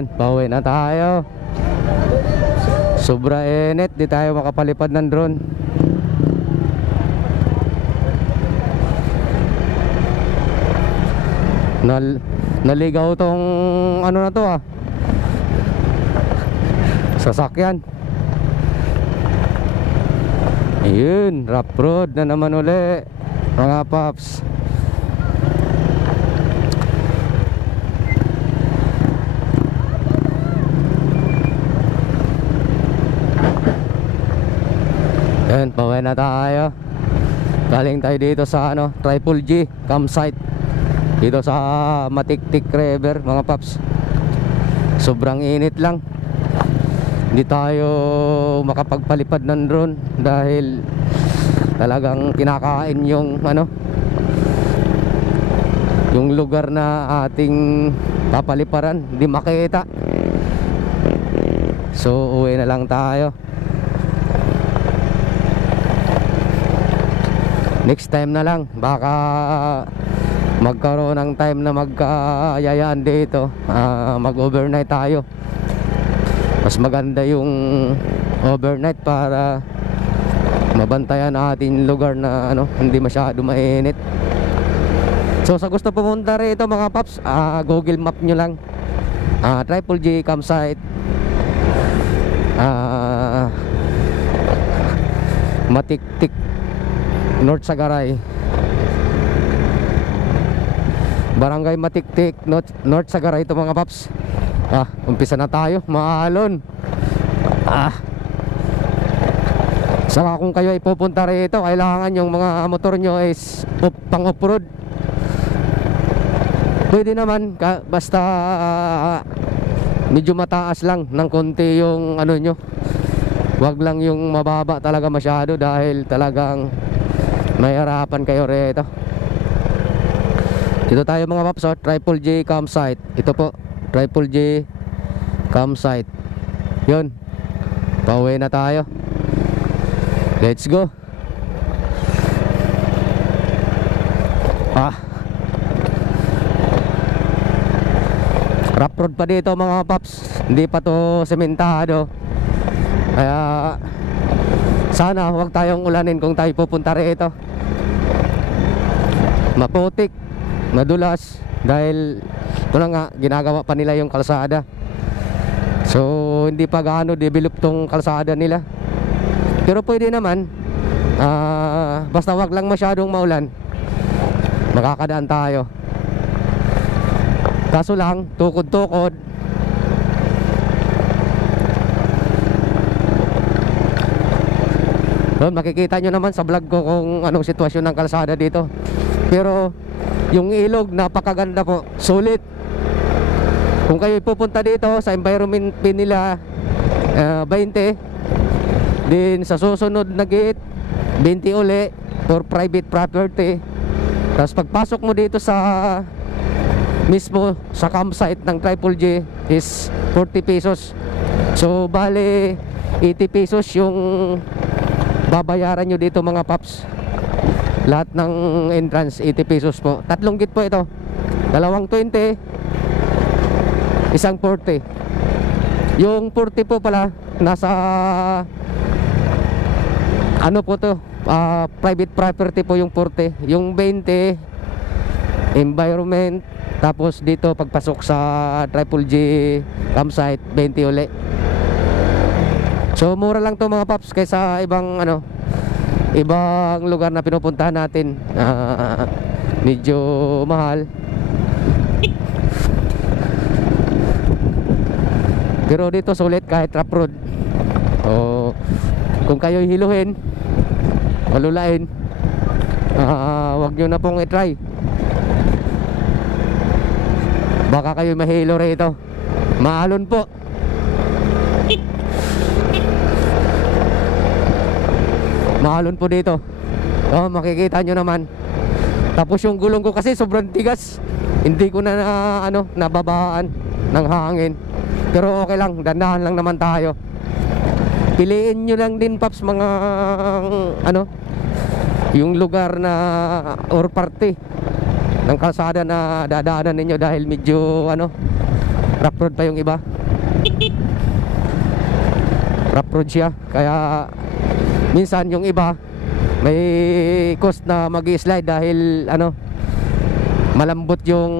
Yun, pauwi na tayo. Sobra init, di tayo makapalipad ng drone. Naligaw tong ano na to sasakyan. Ayun, rough road na naman uli mga paps. Ayun, pauwi na tayo. Galing tayo dito sa Triple G campsite dito sa Matiktik River mga paps. Sobrang init lang, hindi tayo makapagpalipad ng drone dahil talagang kinakain yung yung lugar na ating papaliparan, hindi makita. So uwi na lang tayo. Next time na lang, baka magkaroon ng time na magkayayaan dito, mag-overnight tayo. Mas maganda yung overnight para mabantayan natin lugar na hindi masyado mainit. So sa gusto pumunta rito mga paps, Google Map nyo lang, Triple G campsite, Matiktik, North Sagaray, Barangay Matiktik, North Sagaray ito mga paps. Umpisa na tayo, maalon. Saka kung kayo ay pupunta rito, kailangan yung mga motor nyo is pang off-road. Pwede naman, basta medyo mataas lang ng konti yung nyo. Wag lang yung mababa talaga masyado dahil talagang may harapan kayo rito. Dito tayo mga paps, Triple J campsite. Ito po, Triple J campsite. Yun, pauwi na tayo. Let's go. Rough road pa dito mga paps, hindi pa to sementado. Kaya sana huwag tayong ulanin kung tayo pupunta rito. Maputik, madulas, dahil ito na nga, ginagawa pa nila yung kalsada. So hindi pa gaano develop tong kalsada nila. Pero pwede naman, basta wag lang masyadong maulan, makakadaan tayo. Kaso lang, tukod-tukod. Doon, makikita nyo naman sa vlog ko kung anong sitwasyon ng kalsada dito. Pero yung ilog, napakaganda po, sulit. Kung kayo pupunta dito sa environment pin nila, 20. Din sa susunod na gate, 20 uli for private property. Tapos pagpasok mo dito sa mismo sa campsite ng Triple J is 40 pesos. So bale 80 pesos yung babayaran nyo dito mga paps. Lahat ng entrance 80 pesos po. Tatlong gate po ito, dalawang 20, isang 40. Yung 40 po pala nasa po to, private property po yung 40. Yung 20 environment. Tapos dito pagpasok sa Triple J campsite 20 uli. So mura lang to mga paps kaysa ibang ibang lugar na pinupuntahan natin. Medyo mahal. Pero dito sulit kahit rough road. O kung kayo hiluhin, malulain, wag nyo na pong i-try. Baka kayo mahilo rito. Maalon po. Maalon po dito. Makikita nyo naman. Tapos yung gulong ko kasi sobrang tigas. Hindi ko na nababaan ng hangin. Pero okay lang, dandahan lang naman tayo. Piliin nyo lang din paps mga yung lugar na or parte ng kalsada na dadaanan ninyo dahil medyo rough road pa yung iba. Rough road siya, kaya minsan yung iba may cost na mag-i-slide dahil ano, malambot yung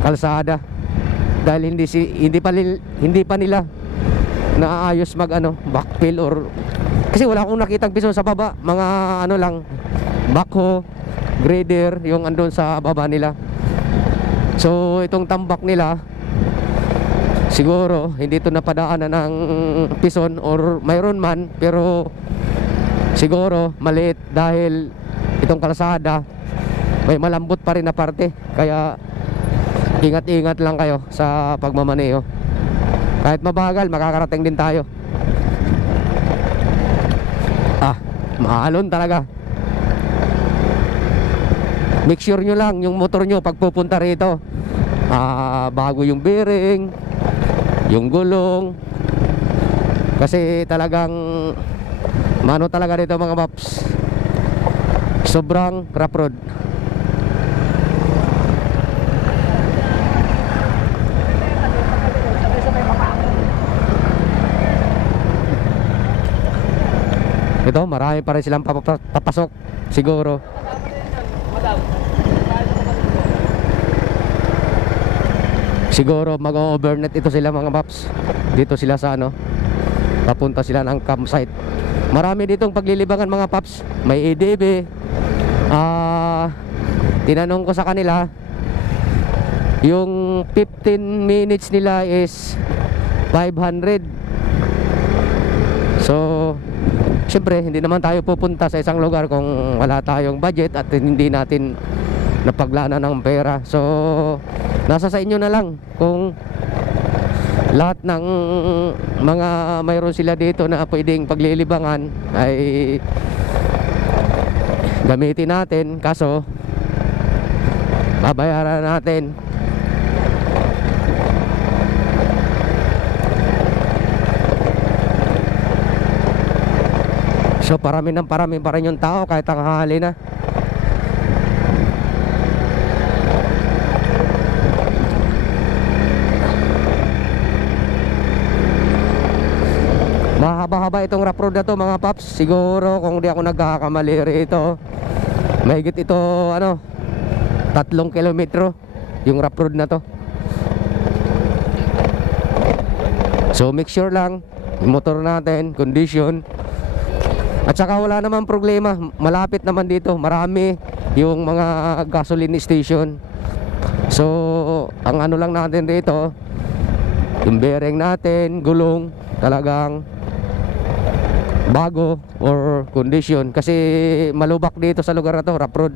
kalsada, dahil hindi pa nila naayos mag ano, backfill, or kasi wala akong nakitang piso sa baba, mga ano lang, backhoe, grader yung andun sa baba nila. So itong tambak nila siguro hindi ito napadaanan ng pison, or mayroon man pero siguro maliit dahil itong kalsada may malambot pa rin na parte. Kaya ingat-ingat lang kayo sa pagmamaneho. Kahit mabagal, makakarating din tayo. Maalon talaga. Make sure nyo lang yung motor nyo pagpupunta rito, bago yung bearing, yung gulong, kasi talagang mano talaga dito mga maps, sobrang rough road. Ito, marami pa rin silang papasok siguro. Siguro mag-overnight ito sila mga maps. Dito sila sa ano, papunta sila ng campsite. Marami ditong paglilibangan mga paps. May EDB. Tinanong ko sa kanila, yung 15 minutes nila is 500. So syempre hindi naman tayo pupunta sa isang lugar kung wala tayong budget at hindi natin napaglana ng pera. So nasa sa inyo na lang kung lahat ng mga mayroon sila dito na pwedeng paglilibangan ay gamitin natin, kaso babayaran natin. So parami pa rin yung tao kahit tanghali na. Mahaba-haba itong rough road na to mga paps. Siguro kung di ako nagkakamali rito, mahigit ito ano, 3 kilometro yung rough road na to. So make sure lang yung motor natin, condition. At saka wala naman problema, malapit naman dito, marami yung mga gasoline station. So ang ano lang natin dito, yung bearing natin, gulong, talagang bago or condition, kasi malubak dito sa lugar na to, rough road.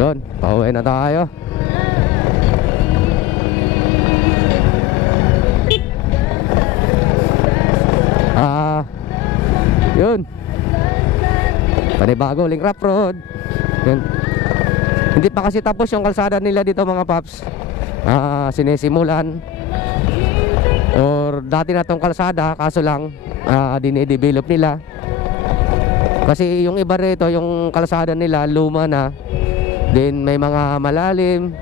Yun, pauwi na tayo. Yun, panibago uling rough road. Yun. Hindi pa kasi tapos yung kalsada nila dito mga paps. Sinisimulan, or dati na tong kalsada, kaso lang dinidevelop nila. Kasi yung iba rito, yung kalsada nila luma na, then may mga malalim.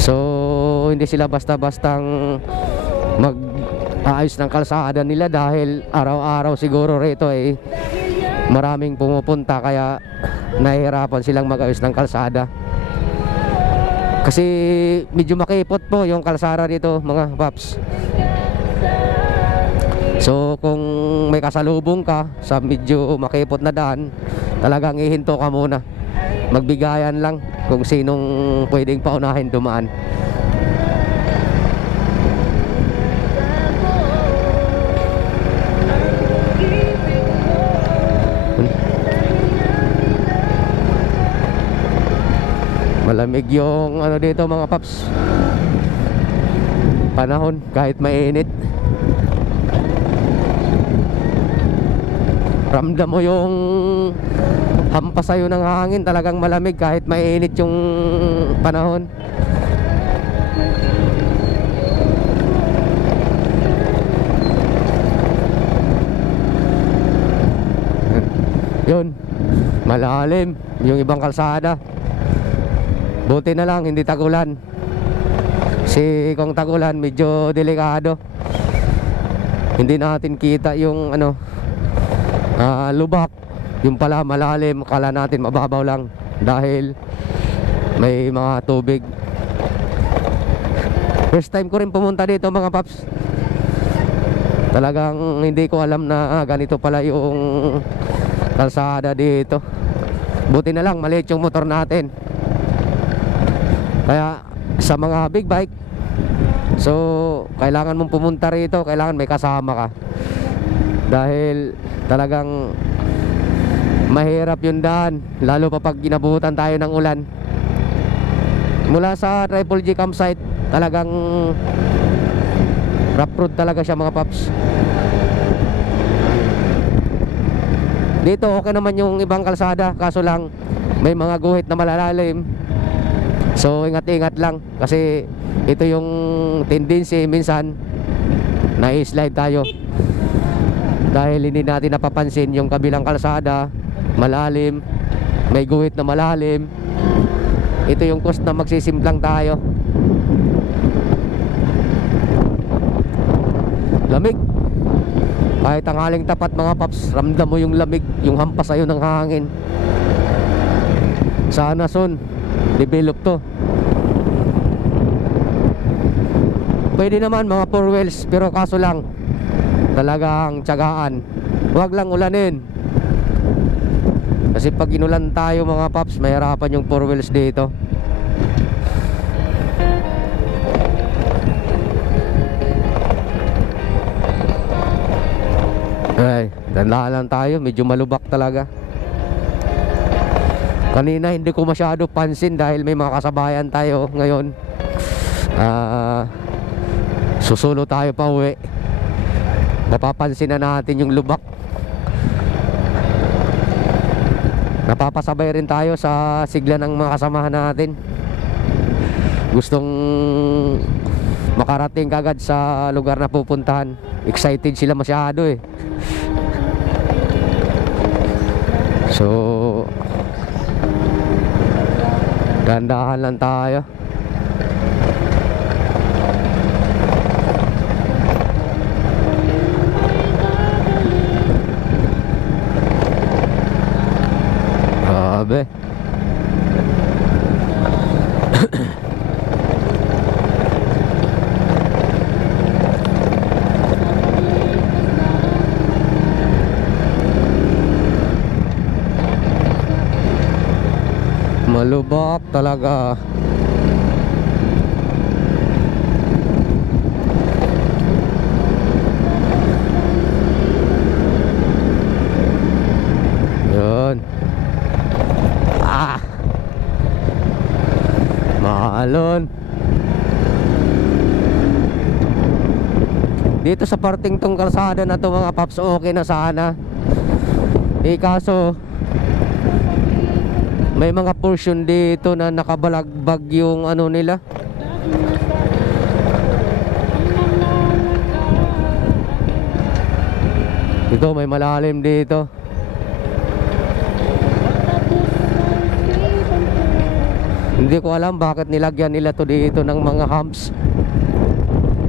So hindi sila basta-bastang mag-aayos ng kalsada nila, dahil araw-araw siguro rito ay maraming pumupunta, kaya nahihirapan silang mag-ayos ng kalsada. Kasi medyo makipot po yung kalsada dito mga paps. So kung may kasalubong ka sa medyo makipot na daan, talagang ihinto ka muna, magbigayan lang kung sinong pwedeng paunahin dumaan. Malamig yung ano dito mga paps, panahon kahit mainit. Ramdam mo yung hampas sa'yo ng hangin, talagang malamig kahit mainit yung panahon. malalim yung ibang kalsada. Buti na lang hindi tagulan. Kung tagulan medyo delikado. Hindi natin kita yung lubak. Yung pala malalim, akala natin mababaw lang dahil may mga tubig. First time ko rin pumunta dito mga paps. Talagang hindi ko alam na ganito pala yung kalsada dito. Buti na lang maliit yung motor natin. Kaya sa mga big bike, so kailangan mong pumunta rito, kailangan may kasama ka. Dahil talagang mahirap yung daan, lalo pa pag ginabutan tayo ng ulan. Mula sa Triple G campsite, talagang rough road talaga siya mga paps. Dito okay naman yung ibang kalsada, kaso lang may mga guhit na malalalim. So ingat-ingat lang, kasi ito yung tendency minsan na i-slide tayo dahil hindi natin napapansin yung kabilang kalsada malalim, may guhit na malalim. Ito yung cost na magsisimplang tayo. Lamig. Kahit ang haling tapat mga paps, ramdam mo yung lamig, yung hampas sa'yo ng hangin. Sana soon develop to. Pwede naman mga 4 wheels, pero kaso lang talagang tiyagaan. Huwag lang ulanin, kasi pag inulan tayo mga paps, mahirapan yung 4 wheels dito. Ay, dandahan lang tayo, medyo malubak talaga. Kanina hindi ko masyado pansin dahil may mga kasabayan tayo. Ngayon susulo tayo pa uwi, mapapansin na natin yung lubak. Napapasabay rin tayo sa sigla ng mga kasamahan natin. Gustong makarating kagad sa lugar na pupuntahan. Excited sila masyado eh. So dandahan lang tayo. Grabe. Malubak talaga. Yun. Maalon. Dito sa parting tong kalsada na to mga paps, okay na sana. Kaso may mga portion dito na nakabalagbag yung nila. Ito may malalim dito. Hindi ko alam bakit nilagyan nila to dito ng mga humps.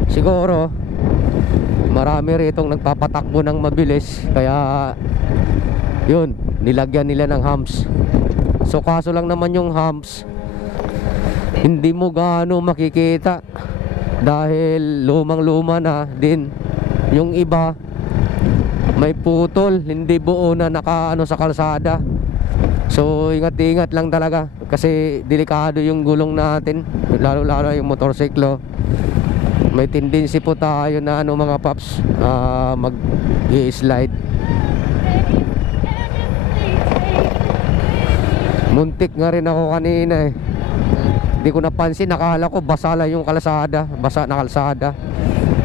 Siguro marami ritong nagpapatakbo ng mabilis, kaya yun, nilagyan nila ng humps. So kaso lang naman yung humps, hindi mo gaano makikita dahil lumang-luma na din. Yung iba may putol, hindi buo na nakaano sa kalsada. So ingat-ingat lang talaga, kasi delikado yung gulong natin, lalo-lalo yung motorsiklo. May tendency po tayo na mga paps, mag-i-slide. Muntik nga rin ako kanina eh. Hindi ko napansin, nakala ko basa lang yung kalsada, basa na kalsada.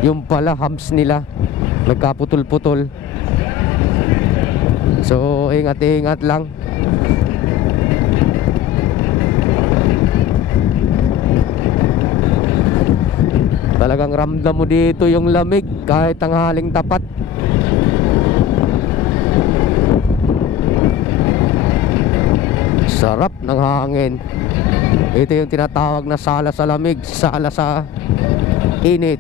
Yung pala humps nila, nagkaputol-putol. So ingat-ingat lang. Talagang ramdam mo dito yung lamig kahit tanghaling tapat. Sarap ng hangin. Ito yung tinatawag na sala sa lamig, sala sa init.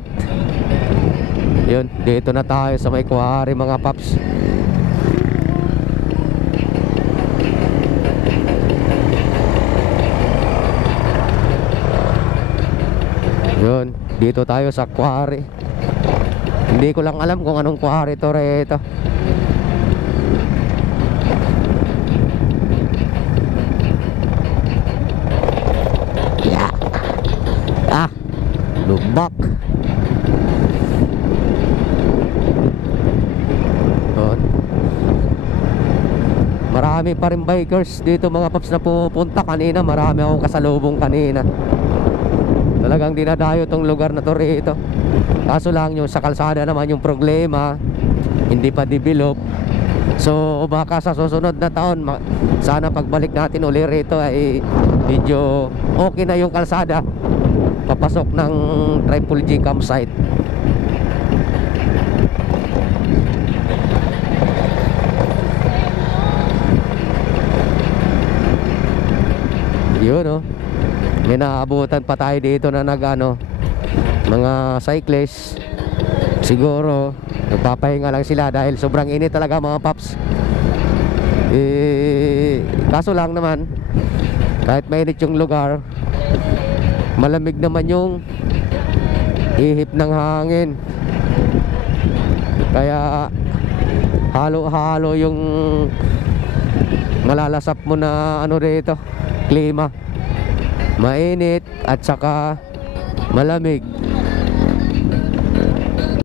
Yun, dito na tayo sa may kuwari mga paps. Yun, dito tayo sa quarry. Hindi ko lang alam kung anong quarry to rito. Yeah. Lubak. Yun. Marami pa rin bikers dito mga paps na pupunta kanina. Marami akong kasalubong kanina. Talagang dinadayo tong lugar na to rito. Kaso lang yung sa kalsada naman yung problema, hindi pa develop. So baka sa susunod na taon sana pagbalik natin uli rito ay medyo okay na yung kalsada papasok ng Triple G campsite. Yun, oh. May naabutan pa tayo dito na mga cyclists. Siguro nagpapahinga lang sila dahil sobrang init talaga mga paps. Kaso lang naman, kahit mainit yung lugar, malamig naman yung ihip ng hangin. Kaya halo-halo yung malalasap mo na rito, klima. Mainit at saka malamig.